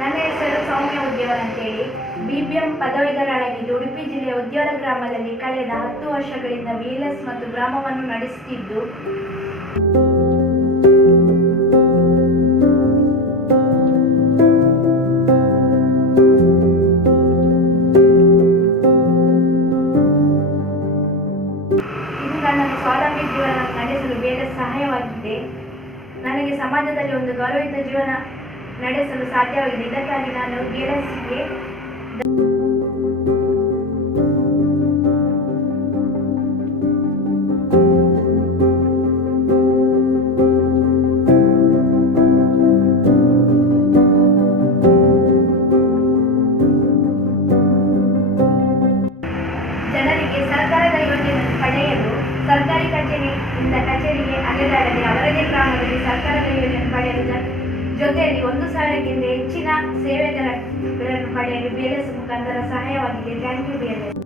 ನನ್ನ ಹೆಸರು ಸೌಮ್ಯ ಉದ್ಯಾವರ ಅಂತೇಳಿ. BBM ಪದವೀಧರಳಾಗಿದ್ದು ಉಡುಪಿ ಜಿಲ್ಲೆಯ ಉದ್ಯಾವರ ಗ್ರಾಮದಲ್ಲಿ ಕಳೆದ 10 ವರ್ಷಗಳಿಂದ VLS ಮತ್ತು ಗ್ರಾಮವನ್ನು ನಡೆಸುತ್ತಿದ್ದು, ಇದು ನನ್ನನ್ನು ಸ್ವಾವಲಂಬಿ ಜೀವನ ನಡೆಸಲು VLS ಸಹಾಯವಾಗಿದೆ. ನನಗೆ ಸಮಾಜದಲ್ಲಿ ಒಂದು ಗೌರವಯುತ ಜೀವನ ನಡೆಸಲು ಸಾಧ್ಯವಾಗಿದೆ. ಇದಕ್ಕಾಗಿ ನಾನು VLSಗೆ ಜನರಿಗೆ ಸರ್ಕಾರದ ಯೋಜನೆಯನ್ನು ಪಡೆಯಲು ಸರ್ಕಾರಿ ಕಚೇರಿಯಿಂದ ಕಚೇರಿಗೆ ಅಲೆದಾಡದೆ ಅವರದೇ ಗ್ರಾಮದಲ್ಲಿ ಸರ್ಕಾರದ ಯೋಜನೆಯನ್ನು ಪಡೆಯಲು ಜೊತೆಯಲ್ಲಿ 1,000ಕ್ಕಿಂತ ಹೆಚ್ಚಿನ ಸೇವೆಗಳನ್ನು ಪಡೆಯಲು VLS ಮುಖಾಂತರ ಸಹಾಯವಾಗಿದೆ. Thank you VLS.